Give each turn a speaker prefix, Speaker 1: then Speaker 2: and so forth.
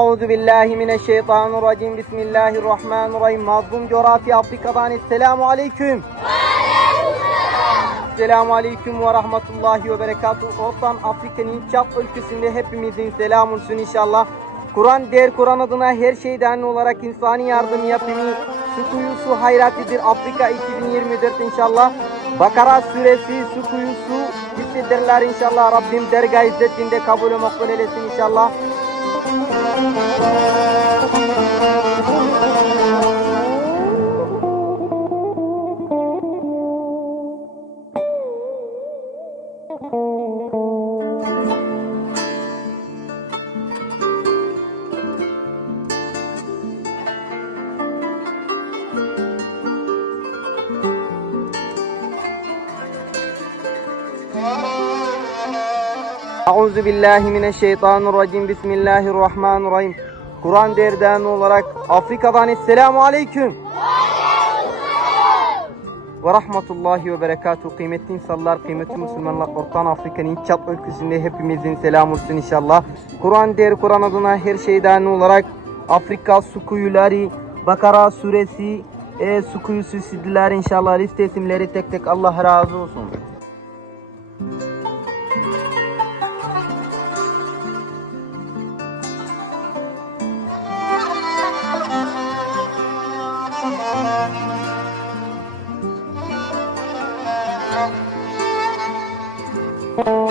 Speaker 1: Euzu billahi mineşşeytanirracim. Bismillahirrahmanirrahim. Mazlum coğrafya Afrika'dan Esselamu aleyküm. Selamu aleyküm ve rahmetullahi ve berekatuhu. Ortan Afrika'nın Çat ülkesinde hepimizin selamı olsun inşallah. Kur'an der Kur'an adına her şeyden olarak insani yardım yapımı su kuyusu hayratidir Afrika 2024 inşallah. Bakara suresi su kuyusu hissederler inşallah. Rabbim dergah izzetinde kabul ve makbul eylesin inşallah. Música Euzu billahi mineşşeytanirracim. Bismillahirrahmanirrahim. Kur'an derden olarak Afrika'dan Esselamu aleyküm. Ve rahmetullahi ve berekatuhu. Kıymetli insanlar, kıymetli Müslümanlar, Orta Afrika'nın Çat ülkesinde hepimizin selamı olsun inşallah. Kur'an der Kur'an adına her şeyden olarak Afrika su kuyuları, Bakara suresi, e, su kuyusu sildiler inşallah liste isimleri tek tek Allah razı olsun. Thank you.